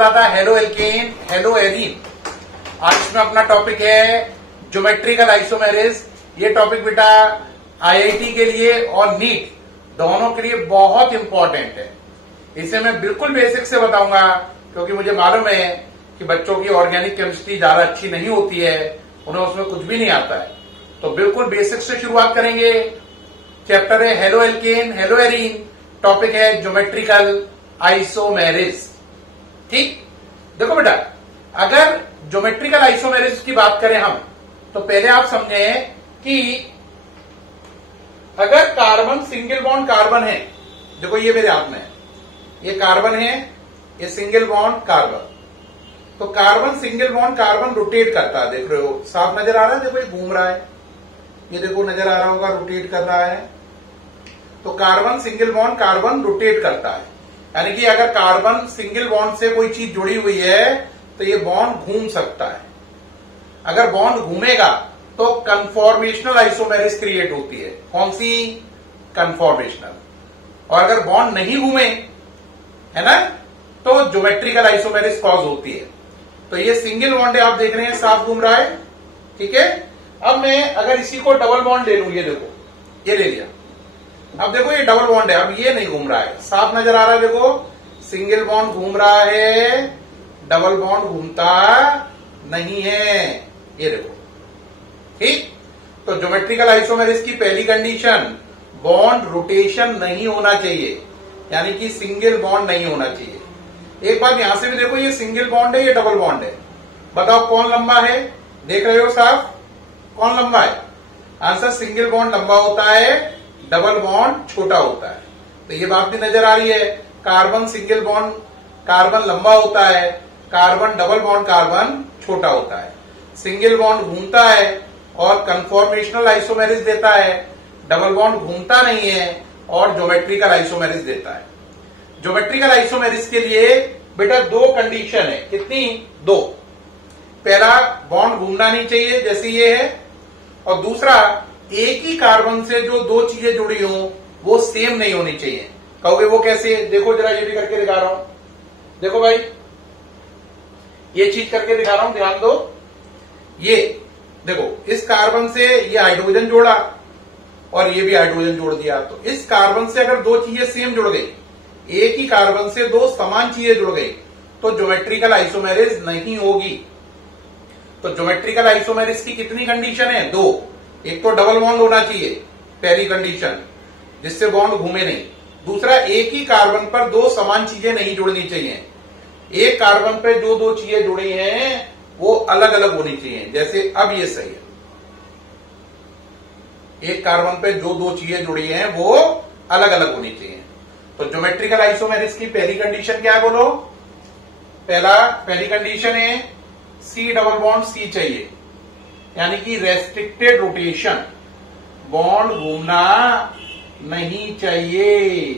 रहा था halo alkane hello arene. आज इसमें अपना टॉपिक है ज्योमेट्रिकल आइसोमेरिज। ये टॉपिक बेटा आईआईटी के लिए और नीट दोनों के लिए बहुत इंपॉर्टेंट है। इसे मैं बिल्कुल बेसिक से बताऊंगा क्योंकि मुझे मालूम है कि बच्चों की ऑर्गेनिक केमिस्ट्री ज्यादा अच्छी नहीं होती है, उन्हें उसमें कुछ भी नहीं आता है। तो बिल्कुल बेसिक से शुरुआत करेंगे। चैप्टर है halo alkane hello arene, topic है ज्योमेट्रिकल आइसोमेरिज। ठीक, देखो बेटा, अगर ज्योमेट्रिकल आइसोमेरिज की बात करें हम तो पहले आप समझें कि अगर कार्बन सिंगल बॉन्ड कार्बन है, देखो ये मेरे हाथ में है, ये कार्बन है, ये सिंगल बॉन्ड कार्बन। तो carbon single bond carbon rotate करता है, देख रहे हो, साफ नजर आ रहा है, देखो ये घूम रहा है, ये देखो नजर आ रहा होगा, रोटेट कर रहा है। तो carbon single bond carbon rotate करता है, यानी कि अगर कार्बन सिंगल बॉन्ड से कोई चीज जुड़ी हुई है तो ये बॉन्ड घूम सकता है। अगर बॉन्ड घूमेगा तो कन्फॉर्मेशनल आइसोमेरिज क्रिएट होती है। कौन सी? कन्फॉर्मेशनल। और अगर बॉन्ड नहीं घूमे, है ना, तो ज्योमेट्रिकल आइसोमेरिज कॉज होती है। तो ये सिंगल बॉन्ड है, आप देख रहे हैं साफ घूम रहा है, ठीक है। अब मैं अगर इसी को डबल बॉन्ड ले लूं, ये देखो, ये ले लिया, अब देखो ये डबल बॉन्ड है, अब ये नहीं घूम रहा है, साफ नजर आ रहा है, देखो सिंगल बॉन्ड घूम रहा है, डबल बॉन्ड घूमता नहीं है, ये देखो, ठीक। तो ज्योमेट्रिकल आइसोमेरिज की पहली कंडीशन, बॉन्ड रोटेशन नहीं होना चाहिए, यानी कि सिंगल बॉन्ड नहीं होना चाहिए। एक बात यहां से भी देखो, ये सिंगल बॉन्ड है, ये डबल बॉन्ड है, बताओ कौन लंबा है? देख रहे हो साफ, कौन लंबा है? आंसर सिंगल बॉन्ड लंबा होता है, डबल बॉन्ड छोटा होता है। तो ये बात भी नजर आ रही है, कार्बन सिंगल बॉन्ड कार्बन लंबा होता है, कार्बन डबल बॉन्ड कार्बन छोटा होता है। सिंगल बॉन्ड घूमता है और कन्फॉर्मेशनल आइसोमेरिज देता है, डबल बॉन्ड घूमता नहीं है और ज्योमेट्रिकल आइसोमेरिज देता है। ज्योमेट्रिकल आइसोमेरिज के लिए बेटा दो कंडीशन है, कितनी? दो। पहला, बॉन्ड घूमना नहीं चाहिए जैसे ये है, और दूसरा, एक ही कार्बन से जो दो चीजें जुड़ी हो वो सेम नहीं होनी चाहिए। कहोगे वो कैसे? देखो जरा, ये भी करके दिखा रहा हूं, देखो भाई, ये चीज करके दिखा रहा हूं, ध्यान दो। ये देखो, इस कार्बन से ये हाइड्रोजन जोड़ा और ये भी हाइड्रोजन जोड़ दिया, तो इस कार्बन से अगर दो चीजें सेम जुड़ गई, एक ही कार्बन से दो समान चीजें जुड़ गई, तो ज्योमेट्रिकल आइसोमेरिज नहीं होगी। तो ज्योमेट्रिकल आइसोमेरिज की कितनी कंडीशन है? दो। एक तो डबल बॉन्ड होना चाहिए, पहली कंडीशन, जिससे बॉन्ड घूमे नहीं। दूसरा, एक ही कार्बन पर दो समान चीजें नहीं जुड़नी चाहिए। एक कार्बन पे जो दो चीजें जुड़ी हैं वो अलग अलग होनी चाहिए, जैसे अब ये सही है, एक कार्बन पे जो दो चीजें जुड़ी हैं वो अलग अलग होनी चाहिए। तो ज्योमेट्रिकल आइसोमेरिज की पहली कंडीशन क्या है बोलो? पहली कंडीशन है सी डबल बॉन्ड सी चाहिए, यानी कि रेस्ट्रिक्टेड रोटेशन, बॉन्ड घूमना नहीं चाहिए,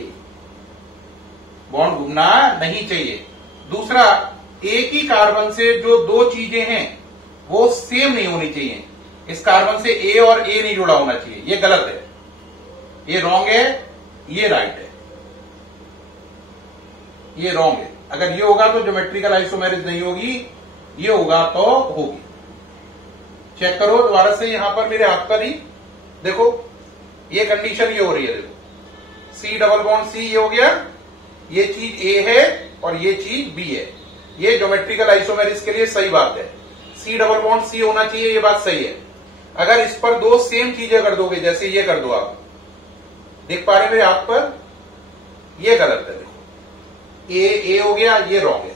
बॉन्ड घूमना नहीं चाहिए। दूसरा, एक ही कार्बन से जो दो चीजें हैं वो सेम नहीं होनी चाहिए, इस कार्बन से ए और ए नहीं जुड़ा होना चाहिए, ये गलत है, ये रॉन्ग है, ये राइट है, ये रॉन्ग है। अगर ये होगा तो ज्योमेट्रिकल आइसोमेरिज नहीं होगी, ये होगा तो होगी। चेक करो दोबारा से, यहां पर मेरे हाथ पर ही देखो, ये कंडीशन ये हो रही है, देखो सी डबल बॉन्ड सी, ये हो गया, ये चीज ए है और ये चीज बी है, ये ज्योमेट्रिकल आइसोमेरिज के लिए सही बात है। सी डबल बॉन्ड सी होना चाहिए, ये बात सही है। अगर इस पर दो सेम चीजें कर दोगे, जैसे ये कर दो, आप देख पा रहे मेरे हाथ पर, ये गलत है, देखो ए हो गया, ये रॉन्ग है,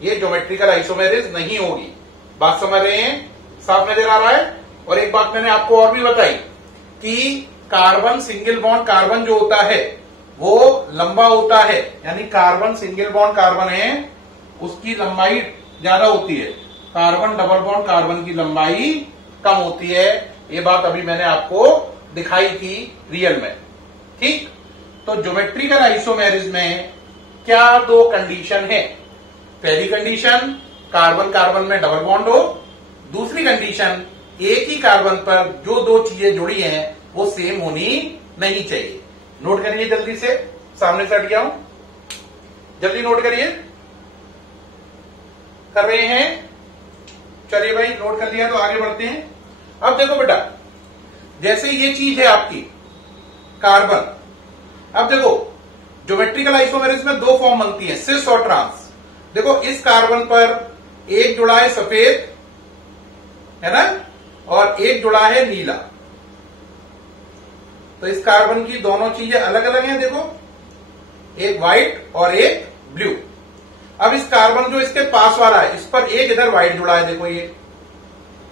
ये ज्योमेट्रिकल आइसोमेरिज नहीं होगी। बात समझ रहे हैं? साफ नजर आ रहा है। और एक बात मैंने आपको और भी बताई कि कार्बन सिंगल बॉन्ड कार्बन जो होता है वो लंबा होता है, यानी कार्बन सिंगल बॉन्ड कार्बन है उसकी लंबाई ज्यादा होती है, कार्बन डबल बॉन्ड कार्बन की लंबाई कम होती है। ये बात अभी मैंने आपको दिखाई थी रियल में, ठीक। तो ज्योमेट्रिकल आइसोमेरिज में क्या दो कंडीशन है? पहली कंडीशन, कार्बन कार्बन में डबल बॉन्ड हो। दूसरी कंडीशन, एक ही कार्बन पर जो दो चीजें जुड़ी हैं वो सेम होनी नहीं चाहिए। नोट करिए जल्दी से, सामने से हट गया हूं, जल्दी नोट करिए। कर रहे हैं? चलिए भाई, नोट कर लिया तो आगे बढ़ते हैं। अब देखो बेटा, जैसे ये चीज है आपकी कार्बन, अब देखो ज्योमेट्रिकल आइसोमेरिज्म में दो फॉर्म बनती है, सिस और ट्रांस। देखो इस कार्बन पर एक जुड़ा है सफेद, है ना, और एक जुड़ा है नीला। तो इस कार्बन की दोनों चीजें अलग अलग हैं, देखो एक व्हाइट और एक ब्लू। अब इस कार्बन जो इसके पास वाला है, इस पर एक इधर व्हाइट जुड़ा है, देखो ये,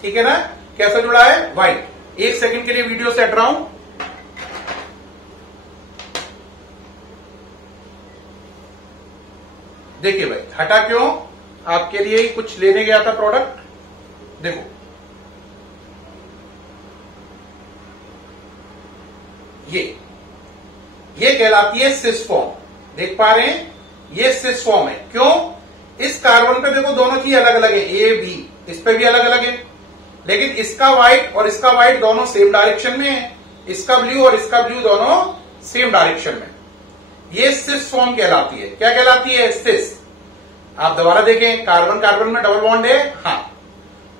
ठीक है ना, कैसा जुड़ा है? व्हाइट। एक सेकंड के लिए वीडियो से हट रहा हूं। देखिए भाई, हटा क्यों? आपके लिए ही कुछ लेने गया था प्रोडक्ट। देखो ये कहलाती है सिस फॉर्म। देख पा रहे हैं, ये सिस फॉर्म है। क्यों? इस कार्बन पे देखो दोनों चीज अलग अलग है, ए बी, इस पे भी अलग अलग है, लेकिन इसका व्हाइट और इसका व्हाइट दोनों सेम डायरेक्शन में है, इसका ब्लू और इसका ब्लू दोनों सेम डायरेक्शन में। ये सिस फॉर्म कहलाती है। क्या कहलाती है? सिस। आप दोबारा देखें, कार्बन कार्बन में डबल बॉन्ड है, हाँ।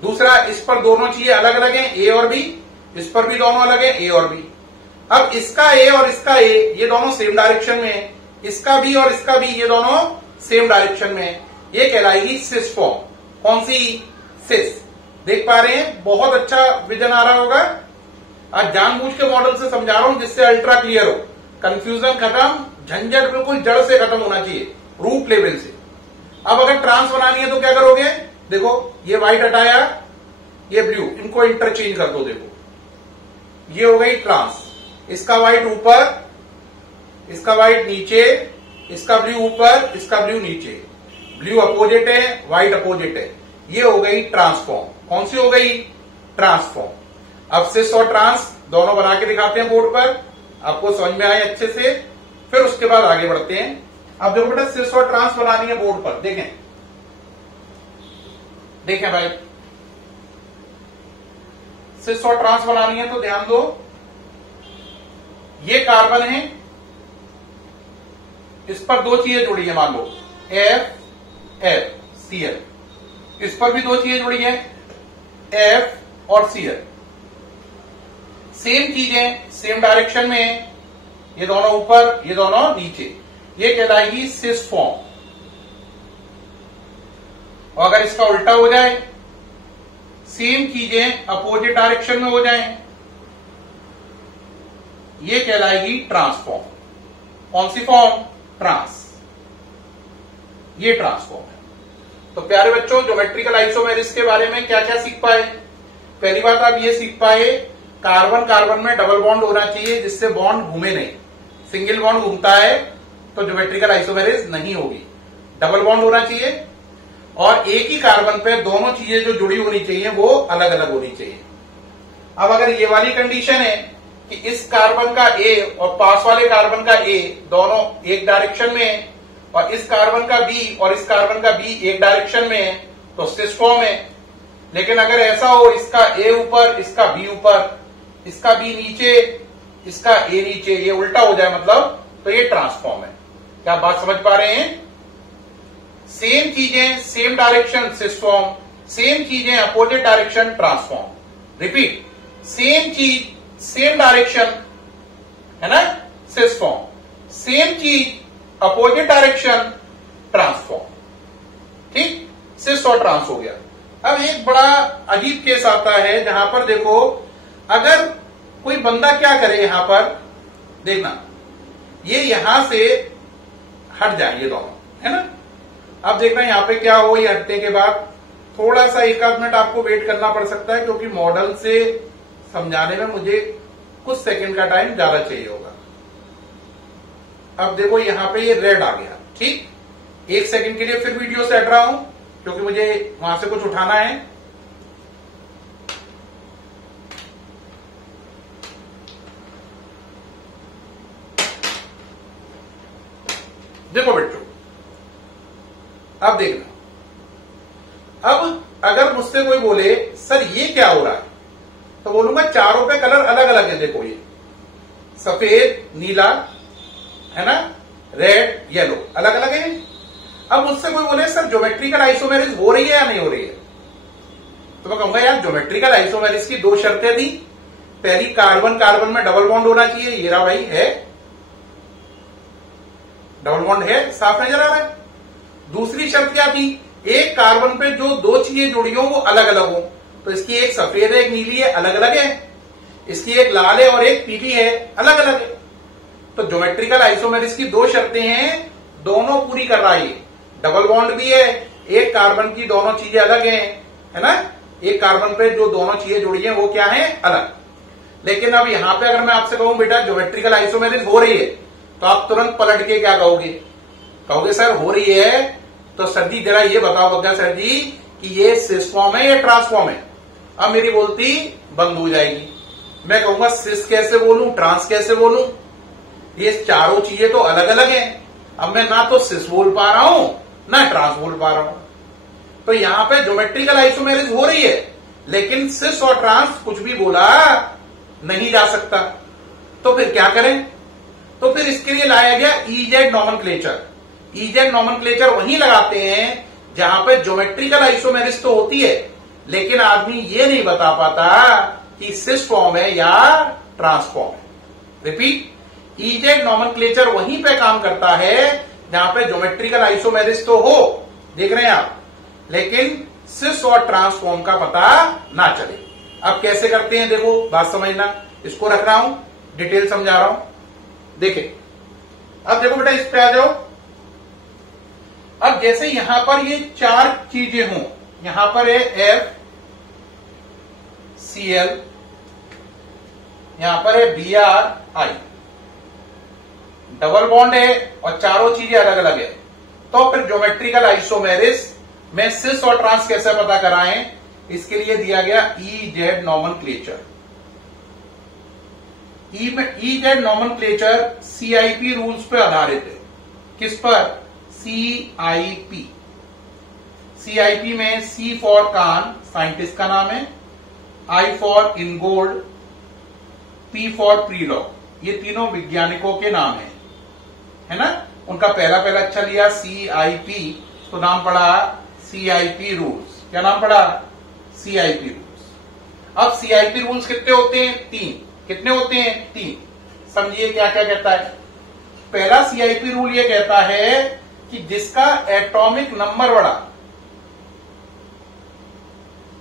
दूसरा, इस पर दोनों चीजें अलग अलग हैं, ए और बी, इस पर भी दोनों अलग है, ए और बी। अब इसका ए और इसका ए, ये दोनों सेम डायरेक्शन में है, इसका बी और इसका बी, ये दोनों सेम डायरेक्शन में है। ये कहलाएगी सिस फॉर्म। कौन सी? सिस। देख पा रहे हैं? बहुत अच्छा विजन आ रहा होगा। आज जानबूझ के मॉडल से समझा रहा हूं जिससे अल्ट्रा क्लियर हो, कंफ्यूजन खत्म, झंझट बिल्कुल जड़ से खत्म होना चाहिए, रूट लेवल से। अब अगर ट्रांस बनानी है तो क्या करोगे? देखो ये व्हाइट हटाया, ये ब्लू, इनको इंटरचेंज कर दो। देखो ये हो गई ट्रांस। इसका व्हाइट ऊपर, इसका व्हाइट नीचे, इसका ब्लू ऊपर, इसका ब्लू नीचे, ब्लू अपोजिट है, व्हाइट अपोजिट है। ये हो गई ट्रांसफॉर्म। कौन सी हो गई? ट्रांसफॉर्म। अब सिस और ट्रांस दोनों बना के दिखाते हैं बोर्ड पर, आपको समझ में आए अच्छे से, फिर उसके बाद आगे बढ़ते हैं। अब देखो बेटा, सिस और ट्रांस बनानी है बोर्ड पर। देखें देखें भाई, सिस और ट्रांस बनानी है तो ध्यान दो। ये कार्बन है, इस पर दो चीजें जुड़ी है, मान लो एफ एफ सीएल। इस पर भी दो चीजें जुड़ी है, एफ और सीएल। सेम चीजें, सेम डायरेक्शन में, ये दोनों ऊपर, ये दोनों नीचे। ये कहलाएगी सिस फॉर्म। और अगर इसका उल्टा हो जाए, सेम चीजें अपोजिट डायरेक्शन में हो जाएं, ये कहलाएगी ट्रांसफॉर्म। कौन सी फॉर्म? ट्रांस। ये ट्रांसफॉर्म है। तो प्यारे बच्चों, ज्योमेट्रिकल आइसोमेरिज्म के बारे में क्या क्या सीख पाए? पहली बात आप ये सीख पाए, कार्बन कार्बन में डबल बॉन्ड होना चाहिए जिससे बॉन्ड घूमे नहीं। सिंगल बॉन्ड घूमता है तो ज्योमेट्रिकल आइसोमेरिज्म नहीं होगी, डबल बॉन्ड होना चाहिए। और एक ही कार्बन पे दोनों चीजें जो जुड़ी होनी चाहिए वो अलग अलग होनी चाहिए। अब अगर ये वाली कंडीशन है कि इस कार्बन का ए और पास वाले कार्बन का ए दोनों एक डायरेक्शन में है, और इस कार्बन का बी और इस कार्बन का बी एक डायरेक्शन में है, तो सिस फॉर्म है। लेकिन अगर ऐसा हो, इसका ए ऊपर, इसका बी ऊपर, इसका बी नीचे, इसका ए नीचे, ये उल्टा हो जाए मतलब, तो ये ट्रांसफॉर्म है। क्या आप बात समझ पा रहे हैं? सेम चीजें same direction cis form, same चीजें opposite direction transform. Repeat, same चीज सेम डायरेक्शन, है ना, सिस फॉर्म, सेम चीज अपोजिट डायरेक्शन ट्रांसफॉर्म। ठीक, सिस और ट्रांस हो गया। अब एक बड़ा अजीब केस आता है जहां पर देखो, अगर कोई बंदा क्या करे, यहां पर देखना, ये यहां से हट जाए, ये दोनों, है ना। अब देखना यहां पे क्या हो, ये हटने के बाद थोड़ा सा एक आध मिनट आपको वेट करना पड़ सकता है, क्योंकि मॉडल से समझाने में मुझे कुछ सेकंड का टाइम ज्यादा चाहिए होगा। अब देखो यहां पे ये रेड आ गया। ठीक, एक सेकंड के लिए फिर वीडियो से हट रहा हूं क्योंकि मुझे वहां से कुछ उठाना है। देखो बच्चों, अब देखना, अब अगर मुझसे कोई बोले सर ये क्या हो रहा है, तो बोलूंगा चारों पे कलर अलग अलग है। देखो ये सफेद, नीला, है ना, रेड, येलो, अलग अलग है। अब मुझसे कोई बोले सर ज्योमेट्रिकल आइसोमेरिज हो रही है या नहीं हो रही है, तो मैं कहूंगा यार ज्योमेट्रिकल आइसोमेरिज की दो शर्तें दी। पहली, कार्बन कार्बन में डबल बॉन्ड होना चाहिए, ये रहा भाई है, डबल बॉन्ड है, साफ नजर आ रहा है। दूसरी शर्त क्या थी, एक कार्बन पे जो दो चीजें जुड़ी हो वो अलग अलग हो, तो इसकी एक सफेद है एक नीली है, अलग अलग है, इसकी एक लाल है और एक पीली है, अलग अलग है। तो ज्योमेट्रिकल आइसोमेरिज की दो शर्तें हैं, दोनों पूरी कर रहा है। डबल बॉन्ड भी है, एक कार्बन की दोनों चीजें अलग हैं, है ना, एक कार्बन पे जो दोनों चीजें जुड़ी हैं वो क्या है, अलग। लेकिन अब यहां पे अगर मैं आपसे कहूं बेटा ज्योमेट्रिकल आइसोमेरिज हो रही है, तो आप तुरंत पलट के क्या कहोगे, कहोगे सर हो रही है, तो सर जी जरा ये बताओ बग्गा सर जी कि ये सिस फॉर्म है या ट्रांस फॉर्म है। अब मेरी बोलती बंद हो जाएगी, मैं कहूंगा सिस कैसे बोलूं, ट्रांस कैसे बोलूं, ये चारों चीजें तो अलग अलग हैं। अब मैं ना तो सिस बोल पा रहा हूं ना ट्रांस बोल पा रहा हूं, तो यहां पे ज्योमेट्रिकल आइसोमेरिज हो रही है, लेकिन सिस और ट्रांस कुछ भी बोला नहीं जा सकता। तो फिर क्या करें, तो फिर इसके लिए लाया गया ईजेड नॉमेनक्लेचर। ईजेड नॉमेनक्लेचर वहीं लगाते हैं जहां पे ज्योमेट्रिकल आइसोमेरिज तो होती है, लेकिन आदमी ये नहीं बता पाता कि सिस फॉर्म है या ट्रांस फॉर्म है। रिपीट, ईजेड नॉमेनक्लेचर वहीं पे काम करता है जहां पे ज्योमेट्रिकल आइसोमेरिज तो हो, देख रहे हैं आप, लेकिन सिस और ट्रांसफॉर्म का पता ना चले। अब कैसे करते हैं देखो, बात समझना, इसको रख रहा हूं, डिटेल समझा रहा हूं। देखे, अब देखो बेटा इस पे आ जाओ। अब जैसे यहां पर ये चार चीजें हों, यहां पर है एफ सी एल, यहां पर है B R I, double bond है और चारों चीजें अलग अलग है, तो फिर ज्योमेट्रिकल आइसोमेरिज में सिस और ट्रांस कैसे पता कराएं, इसके लिए दिया गया EEZ nomenclature. EEZ nomenclature CIP rules पे आधारित है। किस पर, सीआईपी। सीआईपी में सी फॉर कान, साइंटिस्ट का नाम है, आई फॉर इनगोल्ड, पी फॉर प्रीलॉग, ये तीनों वैज्ञानिकों के नाम है ना। उनका पहला पहला अच्छा लिया सीआईपी, तो नाम पड़ा सीआईपी रूल्स। क्या नाम पड़ा, सीआईपी रूल्स। अब सीआईपी रूल्स कितने होते हैं, तीन। कितने होते हैं, तीन। समझिए क्या क्या कहता है। पहला सीआईपी रूल ये कहता है कि जिसका एटॉमिक नंबर बड़ा,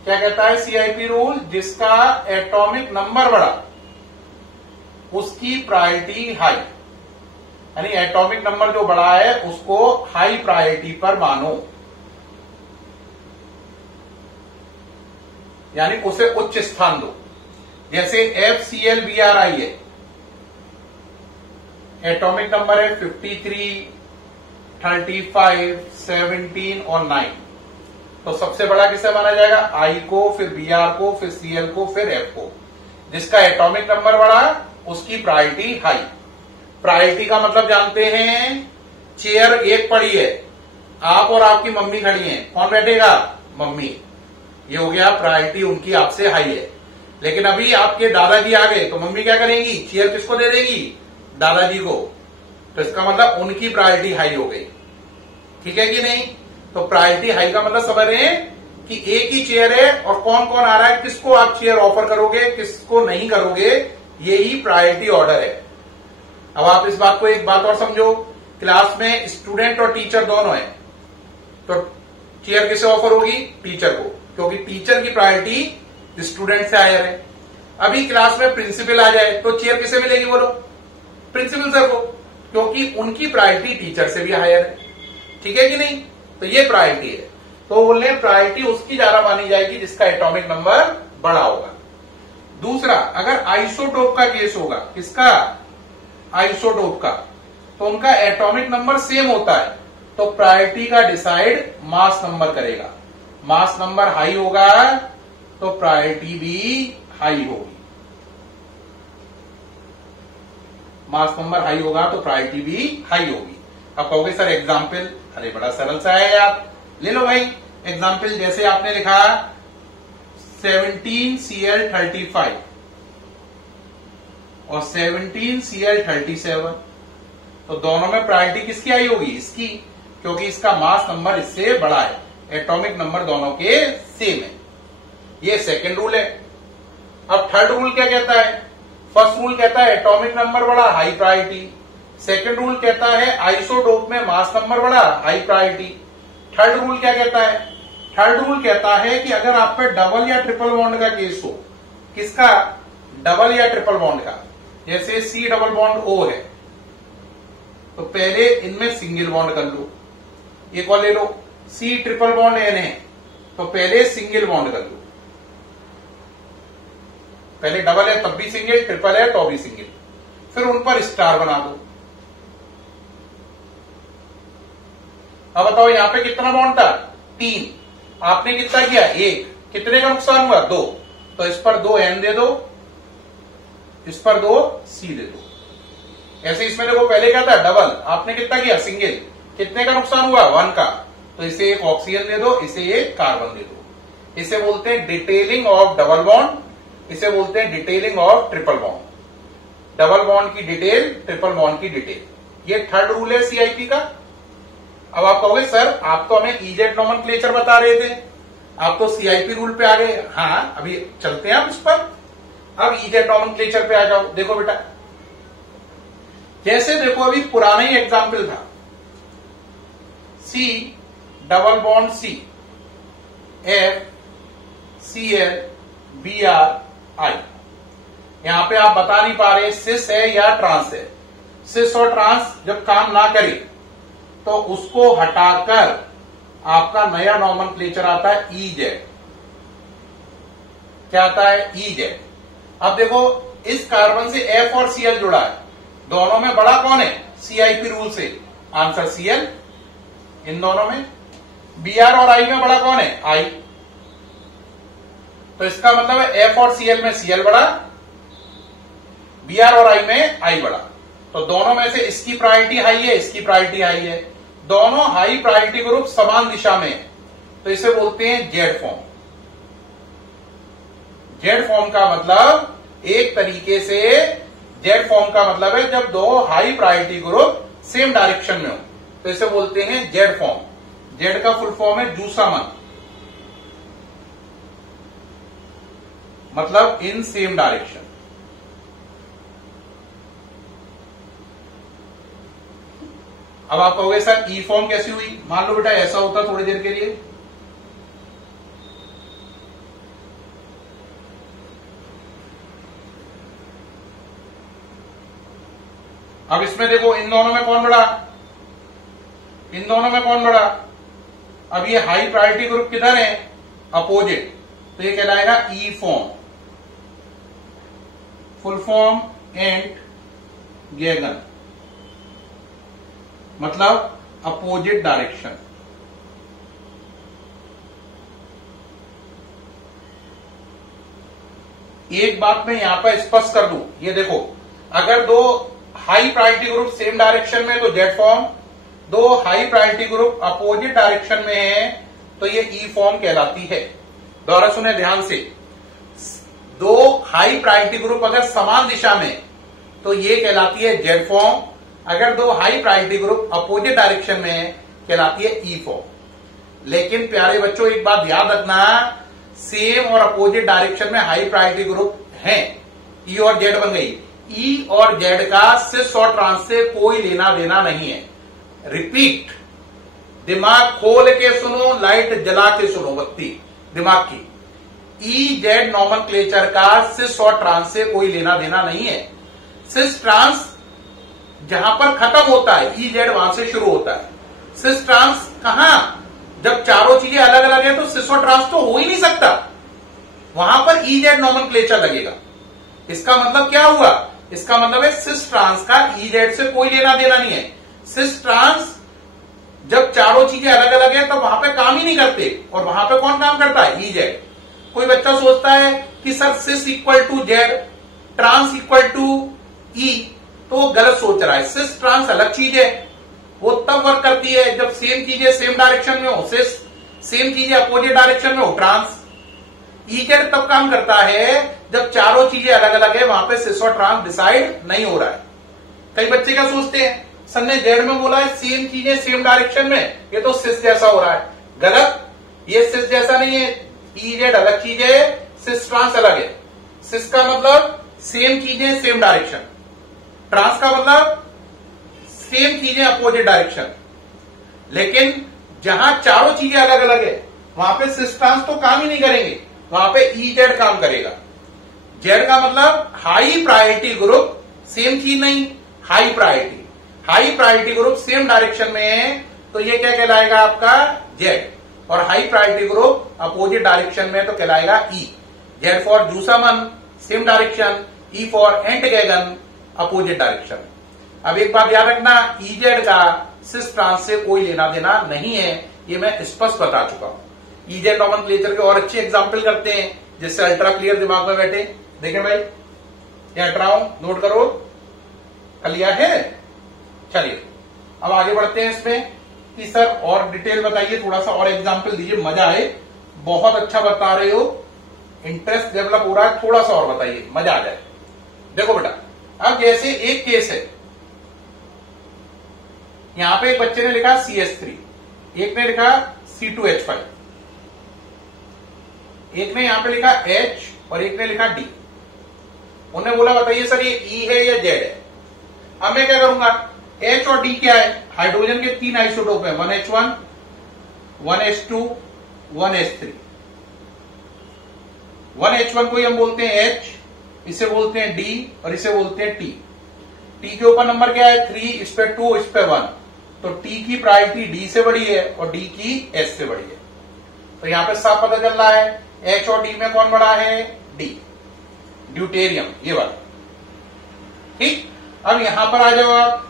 क्या कहता है सीआईपी रूल, जिसका एटॉमिक नंबर बड़ा उसकी प्रायोरिटी हाई, यानी एटॉमिक नंबर जो बड़ा है उसको हाई प्रायोरिटी पर मानो, यानी उसे उच्च स्थान दो। जैसे FClBrI है, एटॉमिक नंबर है 53, 35, 17 और 9, तो सबसे बड़ा किसे माना जाएगा, I को, फिर Br को, फिर Cl को, फिर F को। जिसका एटॉमिक नंबर बड़ा उसकी प्रायोरिटी हाई। प्रायोरिटी का मतलब जानते हैं, चेयर एक पड़ी है, आप और आपकी मम्मी खड़ी हैं, कौन बैठेगा, मम्मी, ये हो गया प्रायोरिटी उनकी आपसे हाई है। लेकिन अभी आपके दादाजी आ गए तो मम्मी क्या करेंगी, चेयर किसको दे देगी, दादाजी को, तो इसका मतलब उनकी प्रायोरिटी हाई हो गई। ठीक है कि नहीं, तो प्रायोरिटी हाई का मतलब समझ रहे हैं कि एक ही चेयर है और कौन कौन आ रहा है, किसको आप चेयर ऑफर करोगे, किसको नहीं करोगे, यही प्रायोरिटी ऑर्डर है। अब आप इस बात को एक बात और समझो, क्लास में स्टूडेंट और टीचर दोनों है, तो चेयर किसे ऑफर होगी, टीचर को, क्योंकि टीचर की प्रायोरिटी स्टूडेंट से हायर है। अभी क्लास में प्रिंसिपल आ जाए तो चेयर किसे मिलेगी, बोलो, प्रिंसिपल सर को, क्योंकि उनकी प्रायोरिटी टीचर से भी हायर है। ठीक है कि नहीं, तो ये प्रायोरिटी है। तो बोलने प्रायोरिटी उसकी ज्यादा मानी जाएगी जिसका एटॉमिक नंबर बड़ा होगा। दूसरा, अगर आइसोटोप का केस होगा, किसका, आइसोटोप का, तो उनका एटॉमिक नंबर सेम होता है, तो प्रायोरिटी का डिसाइड मास नंबर करेगा। मास नंबर हाई होगा तो प्रायोरिटी भी हाई होगी, मास नंबर हाई होगा तो प्रायोरिटी भी हाई होगी। अब कहोगे सर एग्जाम्पल, अरे बड़ा सरल सा है यार, ले लो भाई एग्जाम्पल। जैसे आपने लिखा 17Cl35 और 17Cl37, तो दोनों में प्रायोरिटी किसकी आई होगी, इसकी। क्योंकि इसका मास नंबर इससे बड़ा है, एटॉमिक नंबर दोनों के सेम है। ये सेकंड रूल है। अब थर्ड रूल क्या कहता है? फर्स्ट रूल कहता है एटॉमिक नंबर बड़ा, हाई प्रायोरिटी। सेकंड रूल कहता है आइसोटोप में मास नंबर बड़ा, हाई प्रायोरिटी। थर्ड रूल क्या कहता है? थर्ड रूल कहता है कि अगर आप पे डबल या ट्रिपल बॉन्ड का केस हो, किसका? डबल या ट्रिपल बॉन्ड का, जैसे सी डबल बॉन्ड ओ है, तो पहले इनमें सिंगल बॉन्ड कर लो। एक और ले लो, सी ट्रिपल बॉन्ड एन है, तो पहले सिंगल बॉन्ड कर लो। पहले डबल है तब भी सिंगल, ट्रिपल है तो भी सिंगल, फिर उन पर स्टार बना दो। अब बताओ यहां पे कितना बॉन्ड था? 3। आपने कितना किया? 1। कितने का नुकसान हुआ? 2। तो इस पर 2 एन दे दो, इस पर 2 सी दे दो। ऐसे इसमें देखो पहले क्या था? डबल, आपने कितना किया? सिंगल। कितने का नुकसान हुआ? 1 का। तो इसे एक ऑक्सीजन दे दो, इसे एक कार्बन दे दो। इसे बोलते हैं डिटेलिंग ऑफ डबल बॉन्ड, इसे बोलते हैं detailing of triple bond. Double bond की डिटेल, ट्रिपल बॉन्ड की डिटेल। ये थर्ड रूल है सीआईपी का। अब आप कहोगे सर आप तो हमें इजेड नोमेनक्लेचर बता रहे थे, आप तो सीआईपी रूल पे आ गए। हाँ, अभी चलते हैं आप इस पर। अब इजेड नोमेनक्लेचर पे आ जाओ। देखो बेटा, जैसे देखो अभी पुराना ही एग्जाम्पल था, C double bond C, F C L B R I. यहां पे आप बता नहीं पा रहे सिस है या ट्रांस है। सिस और ट्रांस जब काम ना करे तो उसको हटाकर आपका नया नॉमेनक्लेचर आता है ईजेड। क्या आता है? ईजेड। अब देखो इस कार्बन से एफ और सीएल जुड़ा है, दोनों में बड़ा कौन है? सीआईपी रूल से आंसर सीएल। इन दोनों में बीआर और आई में बड़ा कौन है? आई। तो इसका मतलब है एफ और सीएल में सीएल बड़ा, बीआर और आई में आई बड़ा। तो दोनों में से इसकी प्रायोरिटी हाई है, इसकी प्रायोरिटी हाई है। दोनों हाई प्रायोरिटी ग्रुप समान दिशा में है, तो इसे बोलते हैं जेड फॉर्म। जेड फॉर्म का मतलब एक तरीके से जेड फॉर्म का मतलब है जब दो high priority group same direction में हो, तो इसे बोलते हैं जेड फॉर्म। जेड का फुल फॉर्म है जूसामन, मतलब इन सेम डायरेक्शन। अब आप कहोगे सर ई फॉर्म कैसी हुई? मान लो बेटा ऐसा होता थोड़ी देर के लिए, अब इसमें देखो इन दोनों में कौन बड़ा? इन दोनों में कौन बड़ा? अब ये हाई प्रायोरिटी ग्रुप किधर है? अपोजिट, तो ये कहलाएगा ई फॉर्म। फुल फॉर्म एंड गेगन, मतलब अपोजिट डायरेक्शन। एक बात मैं यहां पर स्पष्ट कर दूं, ये देखो अगर दो high priority group same direction में तो जेड फॉर्म, दो high priority group opposite direction में है तो ये ई फॉर्म कहलाती है। दोबारा सुने ध्यान से, दो हाई प्रायोरिटी ग्रुप अगर समान दिशा में तो ये कहलाती है जेड फॉर्म, अगर दो high priority group opposite direction में है कहलाती है ई फॉर्म। लेकिन प्यारे बच्चों एक बात याद रखना, सेम और अपोजिट डायरेक्शन में हाई प्रायोरिटी ग्रुप हैं, ई और जेड बन गई। ई और जेड का सिस और ट्रांस से कोई लेना देना नहीं है। रिपीट, दिमाग खोल के सुनो, लाइट जला के सुनो, बत्ती दिमाग की। ई जेड नॉमेनक्लेचर का सिस और ट्रांस से कोई लेना देना नहीं है। सिस ट्रांस जहां पर खत्म होता है, ई जेड वहां से शुरू होता है। सिस ट्रांस कहां? जब चारों चीजें अलग अलग है तो सिस और ट्रांस तो हो ही नहीं सकता, वहां पर ई जेड नॉमेनक्लेचर लगेगा। इसका मतलब क्या हुआ? इसका मतलब है सिस ट्रांस का ई जेड से कोई लेना देना नहीं है। सिस ट्रांस जब चारों चीजें अलग अलग है तो वहां पे काम ही नहीं करते, और वहां पे कौन काम करता है? E Z. कोई बच्चा सोचता है कि sir cis equal to Z, trans equal to E, तो वो गलत सोच रहा है। सिस ट्रांस अलग चीज है, वो तब वर्क करती है जब सेम चीजें सेम डायरेक्शन में हो, सिस सेम चीजें अपोजिट डायरेक्शन में हो, ट्रांस। ई जेड तब काम करता है जब चारों चीजें अलग अलग है, वहां पे सिस और ट्रांस डिसाइड नहीं हो रहा है। कई बच्चे क्या सोचते हैं सर ने जेड में बोला है सेम चीजें सेम डायरेक्शन में, ये तो सिस जैसा हो रहा है। गलत, ये सिस जैसा नहीं है, ई जेड अलग चीज है, सिस ट्रांस अलग है। सिस का मतलब सेम चीजें सेम डायरेक्शन, ट्रांस का मतलब सेम चीजें अपोजिट डायरेक्शन। लेकिन जहां चारों चीजें अलग अलग है वहां पे सिस ट्रांस तो काम ही नहीं करेंगे, वहां पे ई जेड काम करेगा। जेड का मतलब हाई प्रायोरिटी ग्रुप, सेम चीज नहीं, high priority. High priority group same direction में है तो ये क्या कहलाएगा आपका जेड, और high priority group opposite direction में तो कहलाएगा ई। जेड फॉर जूसामन सेम डायरेक्शन, ई फॉर एंटगैगन अपोजिट डायरेक्शन। अब एक बात याद रखना, ई जेड का सिस ट्रांस से कोई लेना देना नहीं है, ये मैं स्पष्ट बता चुका हूं। ई जेड नॉमेनक्लेचर के और अच्छे एग्जाम्पल करते हैं जिससे अल्ट्रा क्लियर दिमाग में बैठे। देखें भाई, ये हट रहा हूं, नोट करो, कर लिया है। चलिए अब आगे बढ़ते हैं इसमें कि सर और डिटेल बताइए, थोड़ा सा और एग्जाम्पल दीजिए, मजा आए। बहुत अच्छा बता रहे हो, इंटरेस्ट डेवलप हो रहा है, थोड़ा सा और बताइए, मजा आ जाए। देखो बेटा, अब जैसे एक केस है, यहां पे एक बच्चे ने लिखा CH3, एक ने लिखा C2H5, एक ने यहां पे लिखा H और एक ने लिखा D। उन्हें बोला बताइए सर ये E है या Z है। अब मैं क्या करूंगा, H और D क्या है, हाइड्रोजन के 3 आइसोटोप है, 1H1, 1H2, 1H3। 1H1 को हम बोलते हैं H, इसे बोलते हैं D और इसे बोलते हैं T। T के ऊपर नंबर क्या है 3, इस पे 2, इस पे 1, तो T की प्रायोरिटी D से बड़ी है और D की S से बड़ी है। तो यहां पे साफ पता चल रहा है H और D में कौन बड़ा है, D, ड्यूटेरियम, ये वाला। ठीक, अब यहां पर आ जाओ आप,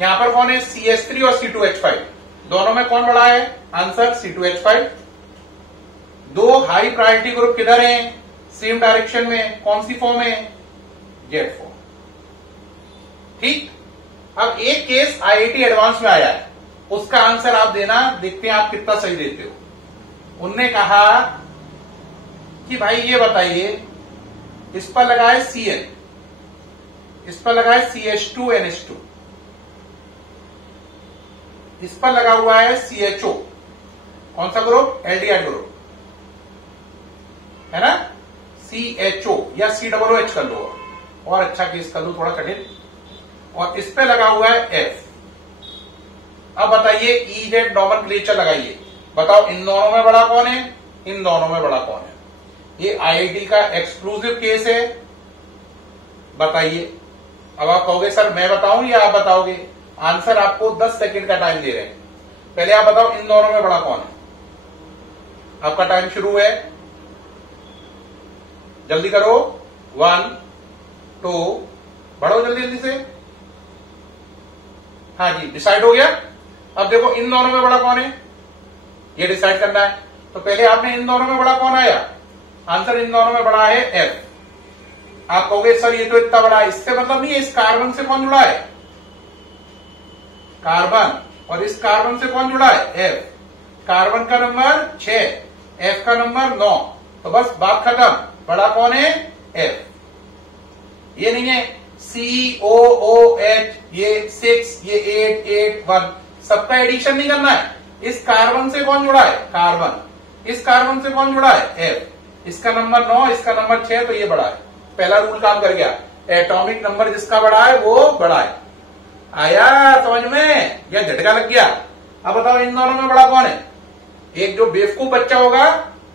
यहां पर कौन है CH3 और C2H5, दोनों में कौन बड़ा है, आंसर C2H5। दो हाई प्रायोरिटी ग्रुप किधर हैं, सेम डायरेक्शन में, कौन सी फॉर्म है, जेड फॉर्म। ठीक, अब एक केस IIT एडवांस में आया है, उसका आंसर आप देना, देखते हैं आप कितना सही देते हो। उनने कहा कि भाई ये बताइए, इस पर लगा है Cn, इस पर लगा है CH2NH2, इस पर लगा हुआ है CHO, कौन सा ग्रुप, एल्डिहाइड ग्रुप है ना, CHO या COOH कर लो, और अच्छा केस कर लो, थोड़ा कठिन, और इस पे लगा हुआ है F। अब बताइए EZ नॉमेनक्लेचर लगाइए, बताओ इन दोनों में बड़ा कौन है, इन दोनों में बड़ा कौन है। ये IIT का एक्सक्लूसिव केस है, बताइए। अब आप कहोगे सर मैं बताऊं या आप बताओगे, आंसर आपको 10 सेकंड का टाइम दे रहे हैं, पहले आप बताओ इन दोनों में बड़ा कौन है। आपका टाइम शुरू है, जल्दी करो, 1, 2, बढ़ो जल्दी जल्दी से। हाँ जी, डिसाइड हो गया। अब देखो इन दोनों में बड़ा कौन है, ये डिसाइड करना है। तो पहले आपने इन दोनों में बड़ा कौन आया, आंसर इन दोनों में बड़ा है F। आप कहोगे सर ये तो इतना बड़ा है, इससे मतलब नहीं है, इस कार्बन से कौन जुड़ा है, कार्बन, और इस कार्बन से कौन जुड़ा है, F। कार्बन का नंबर 6, F का नंबर 9, तो बस बात खत्म, बड़ा कौन है, F। ये नहीं है COOH, ये 6, ये 8, 8, 1, सबका एडिशन नहीं करना है। इस कार्बन से कौन जुड़ा है, कार्बन, इस कार्बन से कौन जुड़ा है, F। इसका नंबर 9, इसका नंबर 6, तो ये बड़ा है। पहला रूल काम कर गया, एटॉमिक नंबर जिसका बड़ा है वो बड़ा है। आया समझ में, या झटका लग गया। अब बताओ इन दोनों में बड़ा कौन है। एक जो बेवकूफ बच्चा होगा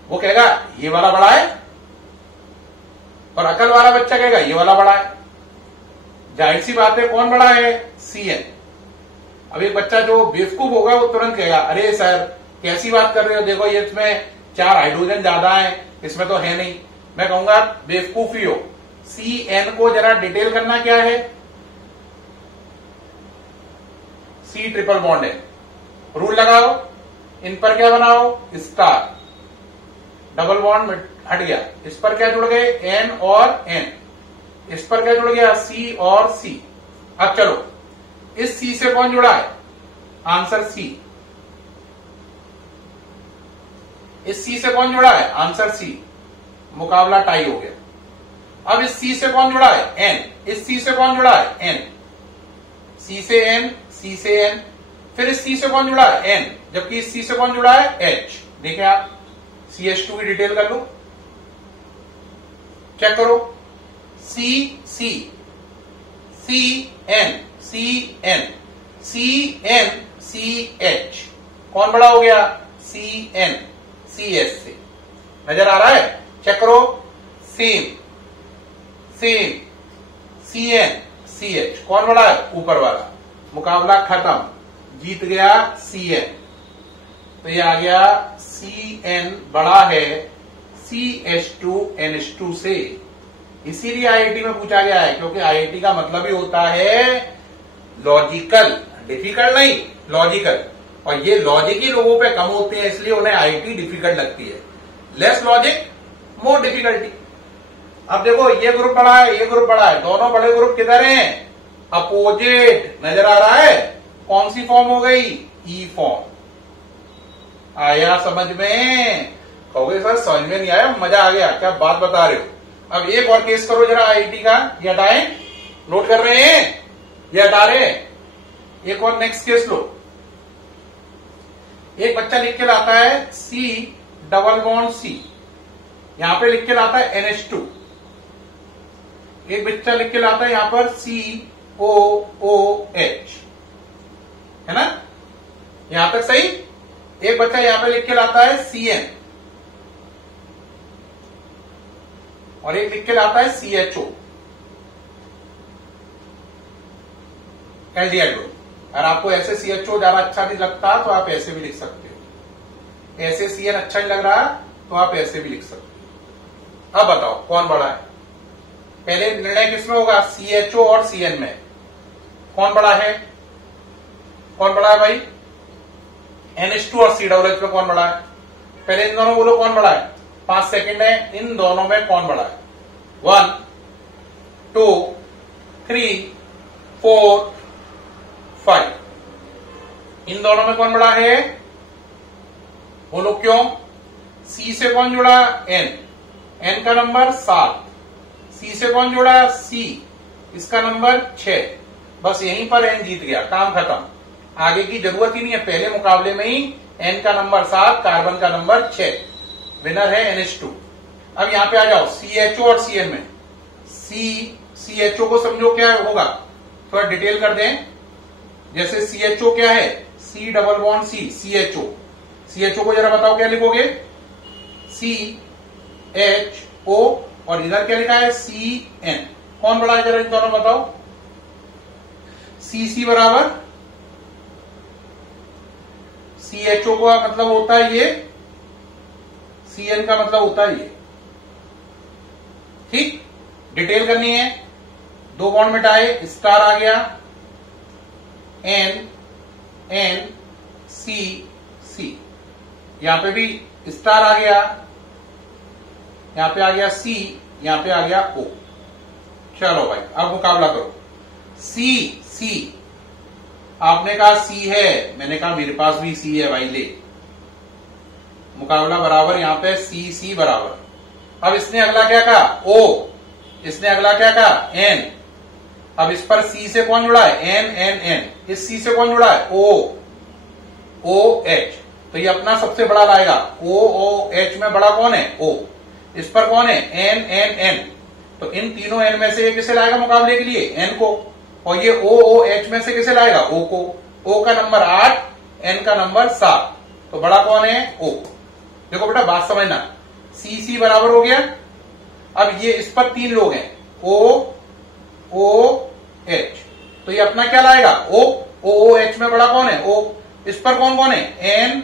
वो कहेगा ये वाला बड़ा है, और अकल वाला बच्चा कहेगा ये वाला बड़ा है। जाहिर सी बात है कौन बड़ा है, Cn। अब एक बच्चा जो बेवकूफ होगा वो तुरंत कहेगा अरे सर कैसी बात कर रहे हो, देखो ये इसमें 4 हाइड्रोजन ज्यादा है, इसमें तो है नहीं। मैं कहूंगा बेवकूफ ही हो, Cn को जरा डिटेल करना क्या है, C ट्रिपल बॉन्ड है, रूल लगाओ, इन पर क्या बनाओ, स्टार, डबल बॉन्ड हट गया, इस पर क्या जुड़ गए, N और N, इस पर क्या जुड़ गया, C और C। अब चलो इस C से कौन जुड़ा है, आंसर C। इस C से कौन जुड़ा है, आंसर C। मुकाबला टाई हो गया। अब इस C से कौन जुड़ा है, N। इस C से कौन जुड़ा है, N। सी से एन, सी से एन, फिर इस सी से कौन जुड़ा है? एन, जबकि इस सी से कौन जुड़ा है? एच। देखिए आप CH2 की डिटेल कर लो, चेक करो, C C, C N, C N, C N, C H, कौन बड़ा हो गया? सी एन, सी एस से। नजर आ रहा है? चेक करो, same same, C N, C H, कौन बड़ा है? ऊपर वाला। मुकाबला खत्म, जीत गया सी एन। तो ये आ गया सी एन बड़ा है CH2NH2 से। इसीलिए IIT में पूछा गया है, क्योंकि IIT का मतलब ही होता है लॉजिकल, डिफिकल्ट नहीं, लॉजिकल। और ये लॉजिक ही लोगों पे कम होते हैं, इसलिए उन्हें IIT डिफिकल्ट लगती है। लेस लॉजिक, मोर डिफिकल्टी। अब देखो, ये ग्रुप बड़ा है, ये ग्रुप बड़ा है, दोनों बड़े ग्रुप किधर हैं? अपोजिट। नजर आ रहा है? कौन सी फॉर्म हो गई? ई फॉर्म। आया समझ में? कहोगे सर समझ में नहीं आया, मजा आ गया, क्या बात बता रहे हो। अब एक और केस करो जरा IIT का, ये हटाएं, नोट कर रहे हैं, ये हटा रहे हैं। एक और नेक्स्ट केस लो। एक बच्चा लिख के लाता है C⋯C, यहां पे लिख के लाता है NH2। एक बच्चा लिख के लाता है यहां पर COOH, है ना? यहां तक सही। एक बच्चा यहां पे लिख के लाता है CN, और एक लिख के लाता है CHO। Aldehyde group. अगर आपको ऐसे CHO ज्यादा अच्छा नहीं लगता तो आप ऐसे भी लिख सकते हो। ऐसे CN अच्छा नहीं लग रहा तो आप ऐसे भी लिख सकते हो। अब बताओ कौन बड़ा है? पहले निर्णय किसमें होगा? CHO और CN में। कौन बड़ा है? कौन बड़ा है भाई? NH2 और COOH में कौन बड़ा है? पहले इन दोनों बोलो कौन बड़ा है? 5 सेकंड है, इन दोनों में कौन बड़ा है? 1 2 3 4 5। इन दोनों में कौन बड़ा है? बोलो क्यों? C से कौन जुड़ा? N, N का नंबर 7। C से कौन जुड़ा? C, इसका नंबर 6। बस यहीं पर N जीत गया, काम खत्म। आगे की जरूरत ही नहीं है, पहले मुकाबले में ही N का नंबर 7, कार्बन का नंबर 6, विनर है NH2। अब यहां पे आ जाओ CHO और CN में। CHO को समझो क्या होगा, थोड़ा डिटेल कर दें। जैसे CHO क्या है? C⋯C, CHO को जरा बताओ क्या लिखोगे? CHO, और इधर क्या लिखा है? CN। कौन बड़ा है जरा इन दोनों बताओ? CC बराबर CHO का मतलब होता है ये, CN का मतलब होता है ये। ठीक, डिटेल करनी है। 2 बॉन्ड मिटाए, स्टार आ गया, N N C C, यहां पे भी स्टार आ गया, यहां पे आ गया C, यहां पे आ गया O। चलो भाई अब मुकाबला करो। C, आपने कहा C है, मैंने कहा मेरे पास भी C है भाई, ले। मुकाबला बराबर, यहां पे C बराबर। अब इसने अगला क्या कहा? O, इसने अगला क्या कहा? N। अब इस पर C से कौन जुड़ा है? N। इस C से कौन जुड़ा है? OH। तो ये अपना सबसे बड़ा लाएगा। OOH में बड़ा कौन है? O। इस पर कौन है? N। तो इन तीनों N में से ये किसे लाएगा मुकाबले के लिए? N को। और ये OOH में से किसे लाएगा? O को। O का नंबर 8, N का नंबर 7, तो बड़ा कौन है? O। देखो बेटा बात समझना, CC बराबर हो गया। अब ये इस पर 3 लोग हैं, OOH, तो ये अपना क्या लाएगा? OOH में बड़ा कौन है? O। इस पर कौन कौन है? N।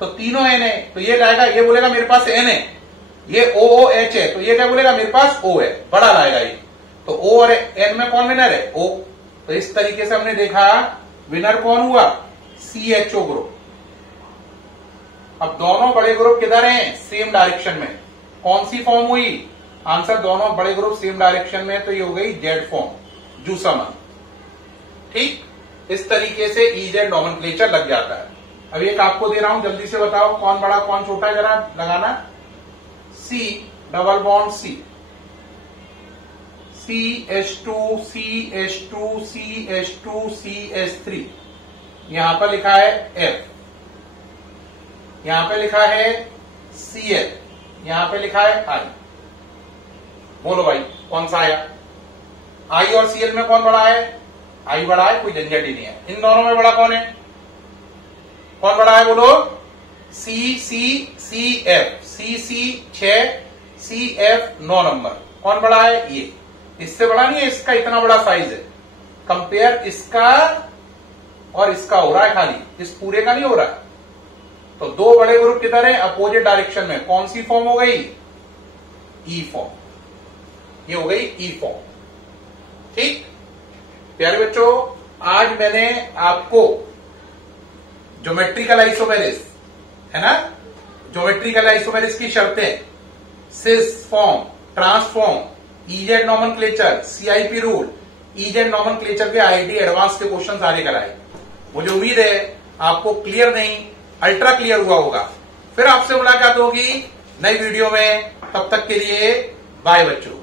तो तीनों N है, तो ये लाएगा, ये बोलेगा मेरे पास N है। ये OOH है, तो ये क्या बोलेगा? मेरे पास O है, बड़ा लाएगा ये। तो O और N में कौन विनर है? O। तो इस तरीके से हमने देखा विनर कौन हुआ? CHO group. अब दोनों बड़े ग्रुप किधर हैं? सेम डायरेक्शन में। कौन सी फॉर्म हुई? आंसर दोनों बड़े ग्रुप सेम डायरेक्शन में, तो ये हो गई Z फॉर्म, जूसमन। ठीक, इस तरीके से EZ नॉमेनक्लेचर लग जाता है। अब एक आपको दे रहा हूं, जल्दी से बताओ कौन बड़ा कौन छोटा है, जरा लगाना। C⋯C, CH2 CH2 CH2 CH3, यहां पर लिखा है F, यहां पे लिखा है Cl, यहां पे लिखा है I। बोलो भाई कौन सा आया? I और Cl में कौन बड़ा है? I बड़ा है, कोई झंझट ही नहीं है। इन दोनों में बड़ा कौन है? कौन बड़ा है बोलो? CF, CC 6, CF 9 नंबर, कौन बड़ा है? ये। इससे बड़ा नहीं है, इसका इतना बड़ा साइज है। कंपेयर इसका और इसका हो रहा है खाली, इस पूरे का नहीं हो रहा है। तो दो बड़े ग्रुप किधर है? अपोजिट डायरेक्शन में। कौन सी फॉर्म हो गई? ई फॉर्म, ये हो गई ई फॉर्म। ठीक प्यारे बच्चों, आज मैंने आपको ज्योमेट्रिकल आइसोमेरिस है ना, ज्योमेट्रिकल आइसोमेरिस की शर्तें, cis form, trans form, EZ nomenclature, CIP rule, EZ nomenclature के आईआईटी एडवांस के क्वेश्चन सारे कराए। मुझे उम्मीद है आपको क्लियर नहीं, अल्ट्रा क्लियर हुआ होगा। फिर आपसे मुलाकात होगी नई वीडियो में, तब तक के लिए बाय बच्चों।